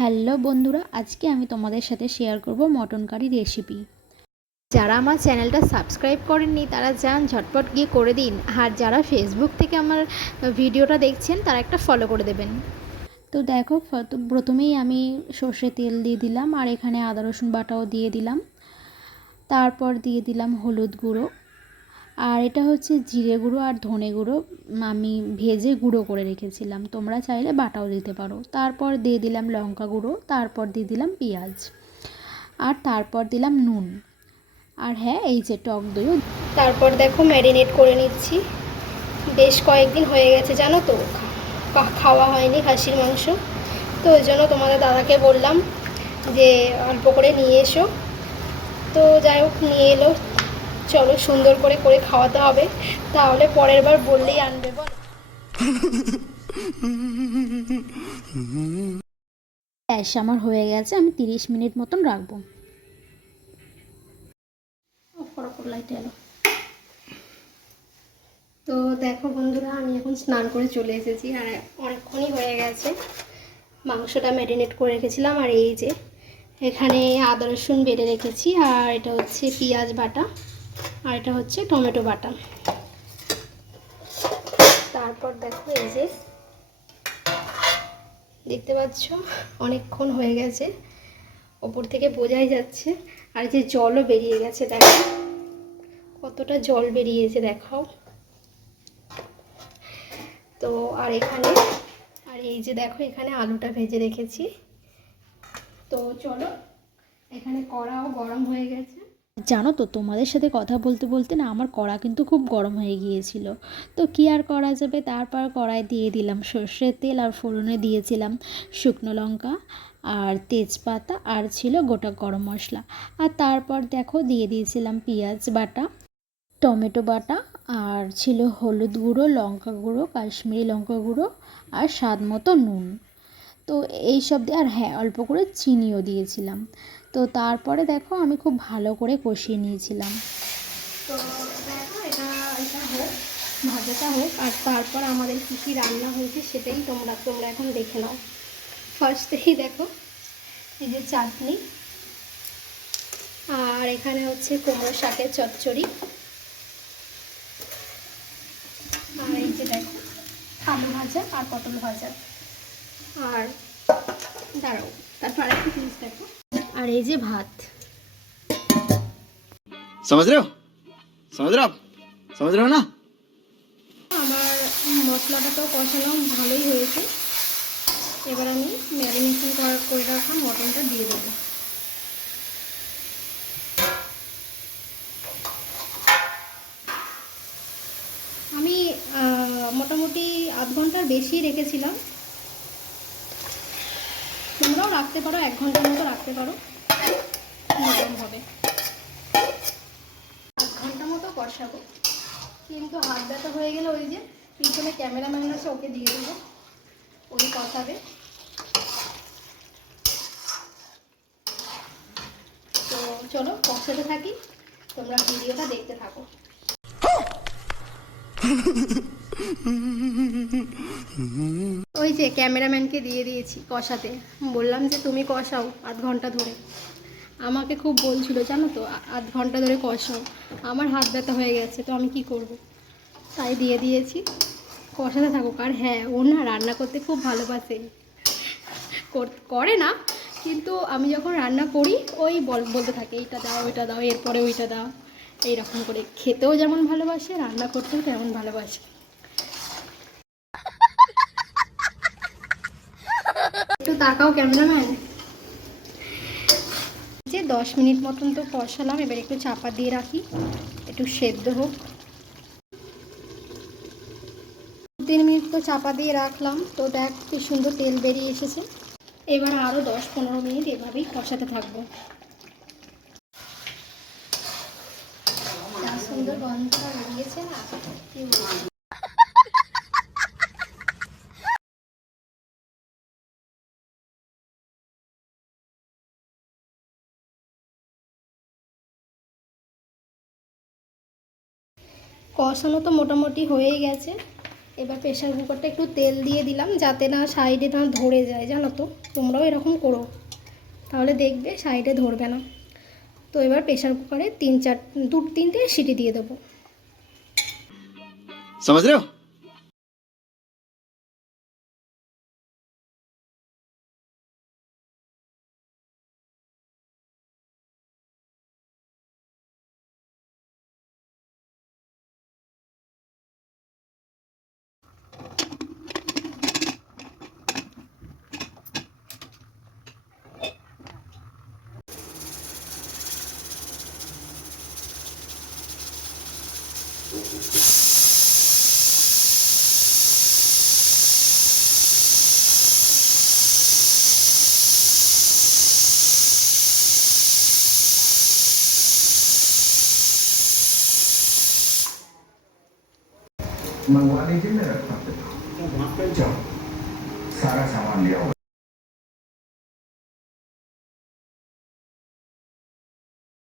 Hello বন্ধুরা, আজকে আমি তোমাদের সাথে শেয়ার করব মটন কারি রেসিপি যারা আমার চ্যানেলটা সাবস্ক্রাইব করেননি, তারা যান, ঝটপট গিয়ে করে দিন। আর যারা ফেসবুক থেকে আমার ভিডিওটা দেখছেন, তারা একটা ফলো করে দেবেন। তো দেখো প্রথমেই আমি সর্ষে তেল দিয়ে দিলাম, আর এখানে আদা রসুন বাটাও দিয়ে দিলাম। তারপর দিয়ে দিলাম হলুদ গুঁড়ো। আর এটা হচ্ছে জিরে গুঁড়ো আর ধনে গুঁড়ো। আমি ভেজে গুঁড়ো করে রেখেছিলাম। তোমরা চাইলে বাটাও দিতে পারো। তারপর দিয়ে দিলাম লঙ্কা গুঁড়ো, তারপর দিয়ে দিলাম পেঁয়াজ। আর তারপর দিলাম নুন। আর হ্যাঁ এই যে টক দইও। তারপর দেখো ম্যারিনেট করে নিচ্ছি। বেশ কয়েকদিন হয়ে গেছে, জানো তো? খাওয়া হয়নি খাসির মাংস। তো ওই জন্য তোমাদের দাদাকে বললাম যে অল্প করে নিয়ে এসো। তো যাই হোক, নিয়ে এলো। চলো সুন্দর করে করে খাওয়াতে হবে। তাহলে পরের বার বললেই আনবে বল। ব্যাস আমার হয়ে গেছে আমি তিরিশ মিনিট মতন রাখব। লাইটে এলো। তো দেখো বন্ধুরা আমি এখন স্নান করে চলে এসেছি আর অনেকক্ষণই হয়ে গেছে। মাংসটা ম্যারিনেট করে রেখেছিলাম আর এই যে এখানে আদা রসুন বেড়ে রেখেছি আর এটা হচ্ছে পেঁয়াজ বাটা। আর এটা হচ্ছে টমেটো বাটা। তারপর দেখো এই যে, দেখতে পাচ্ছ? অনেকক্ষণ হয়ে গেছে, ওপর থেকে বোঝাই যাচ্ছে। আর যে জলও বেরিয়ে গেছে, দেখো। কতটা জল বেরিয়েছে, দেখাও। তো আর এখানে, আর এই যে দেখো, এখানে আলুটা ভেজে রেখেছি। তো চলো, এখানে কড়াও গরম হয়ে গেছে। জানো তো, তোমাদের সাথে কথা বলতে বলতে না আমার কড়া কিন্তু খুব গরম হয়ে গিয়েছিল। তো কী আর করা যাবে? তারপর কড়াই দিয়ে দিলাম সর্ষের তেল আর ফোড়নে দিয়েছিলাম শুকনো লঙ্কা আর তেজপাতা আর ছিল গোটা গরম মশলা। আর তারপর দেখো দিয়ে দিয়েছিলাম পেঁয়াজ বাটা, টমেটো বাটা আর ছিল হলুদ গুঁড়ো, লঙ্কা গুঁড়ো, কাশ্মীরি লঙ্কা গুঁড়ো আর স্বাদ মতো নুন। তো এই সব দিয়ে আর হ্যাঁ অল্প করে চিনিও দিয়েছিলাম। তো তারপরে দেখো আমি খুব ভালো করে কষিয়ে নিয়েছিলাম। তো দেখো এটা এটা হোক, ভাজাটা হোক, আর তারপর আমাদের কী কী রান্না হয়েছে সেটাই তোমরা তোমরা এখন দেখে নাও। ফার্স্টেই দেখো, এই যে চাটনি, আর এখানে হচ্ছে কুমড়ো শাকের চচ্চড়ি। আর এই যে দেখো, আলু ভাজা আর পটল ভাজা। আর দাঁড়াও তারপর আরেকটা জিনিস দেখো। আর এই যে ভাত। না আমার মশলাটা তো ভালোই হয়েছে। এবার আমি ম্যারিনেশন করে রাখা মটনটা দিয়ে দেবো। আমি মোটামুটি আধ ঘণ্টার বেশি রেখেছিলাম। তোমরাও রাখতে পারো, এক ঘণ্টার মতো রাখতে পারো। নরম হবে। আধ ঘণ্টা মতো কষাবো। কিন্তু হাত ব্যথা হয়ে গেলে ওই যে পিছনে ক্যামেরাম্যান আছে, ওকে দিয়ে দেবো। ওই কষাবে। তো চলো, কষাতে থাকি। তোমরা ভিডিওটা দেখতে থাকো। ওই যে ক্যামেরাম্যানকে দিয়ে দিয়েছি কষাতে। বললাম যে, তুমি কষাও আধ ঘণ্টা ধরে। আমাকে খুব বলছিল, জানো তো আধ ঘণ্টা ধরে কষাও। আমার হাত ব্যথা হয়ে গেছে, তো আমি কি করব? তাই দিয়ে দিয়েছি। কষাতে থাকুক। আর হ্যাঁ ও না রান্না করতে খুব ভালোবাসে। করে না, কিন্তু আমি যখন রান্না করি, ওই বল, বলতে থাকে, এইটা দাও, ওইটা দাও, এরপরে ওইটা দাও। এইরকম করে খেতেও যেমন ভালোবাসে, রান্না করতেও তেমন ভালোবাসে। একটু তাকাও ক্যামেরাম্যান যে দশ মিনিট মতন তো কষালাম, এবার একটু চাপা দিয়ে রাখি, একটু সেদ্ধ হোক। তিন মিনিট তো চাপা দিয়ে রাখলাম, তো দেখ কি সুন্দর তেল বেরিয়ে এসেছে। এবার আরও দশ পনেরো মিনিট এভাবেই কষাতে থাকব যা কষানো তো মোটামুটি হয়েই গেছে। এবার প্রেশার কুকারটা একটু তেল দিয়ে দিলাম যাতে না সাইডে না ধরে যায়, জানো তো? তোমরাও এরকম করো। তাহলে দেখবে সাইডে ধরবে না। তো এবার প্রেশার কুকারে তিন চার দু তিনটে সিটি দিয়ে দেবো। সমাজ রেও हो मंगवा लीजिए मैं रखता हूँ जाओ सारा सामान ले आओ